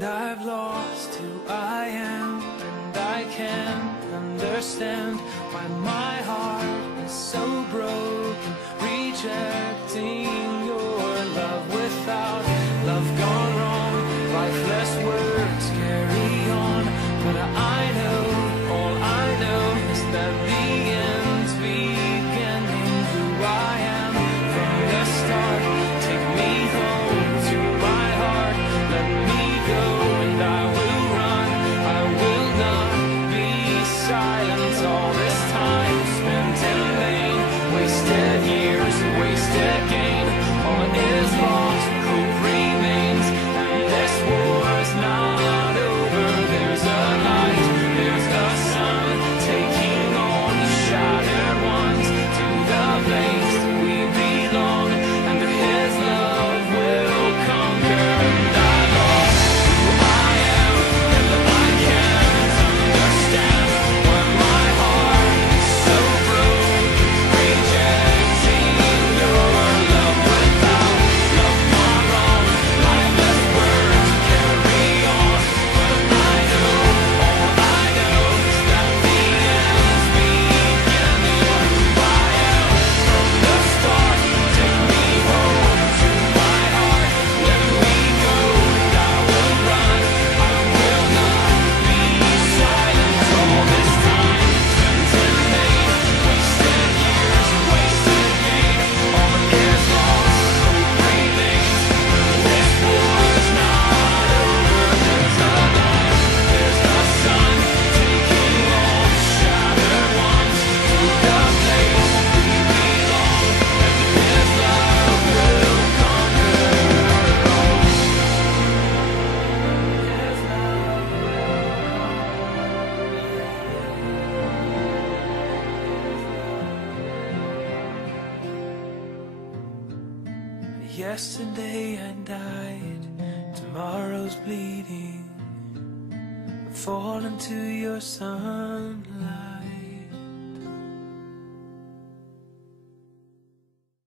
And I've lost who I am, and I can't understand why my heart is so broken, rejecting your love. Without love gone wrong, lifeless words carry on. But I know, all I know is that the end's beginning. Who I am from the start, take me home to my heart. Let me go and I will run. I will not be silent. All this time spent in vain, wasted years, wasted gain. All is lost, hope remains, and this war's not over. There's a light, there's a sun, taking all the shattered ones to the place that we belong. Under His love will conquer. And I lost who I am, and I can't understand why my heart is so broken, rejecting your love. Without love gone wrong, lifeless words carry on. But I know, all I know is that the end's beginning. Who I am from the start, take me home to my heart. Let me go and I will run. I will not be silent. All this time spent in vain, wasted years, wasted gain. All is lost, hope remains, and this war's not over. There's a light, there's a sun, taking all the shattered ones to the place we belong. And His love will conquer all. His love will. Yesterday I died, tomorrow's bleeding. Fall into your sunlight.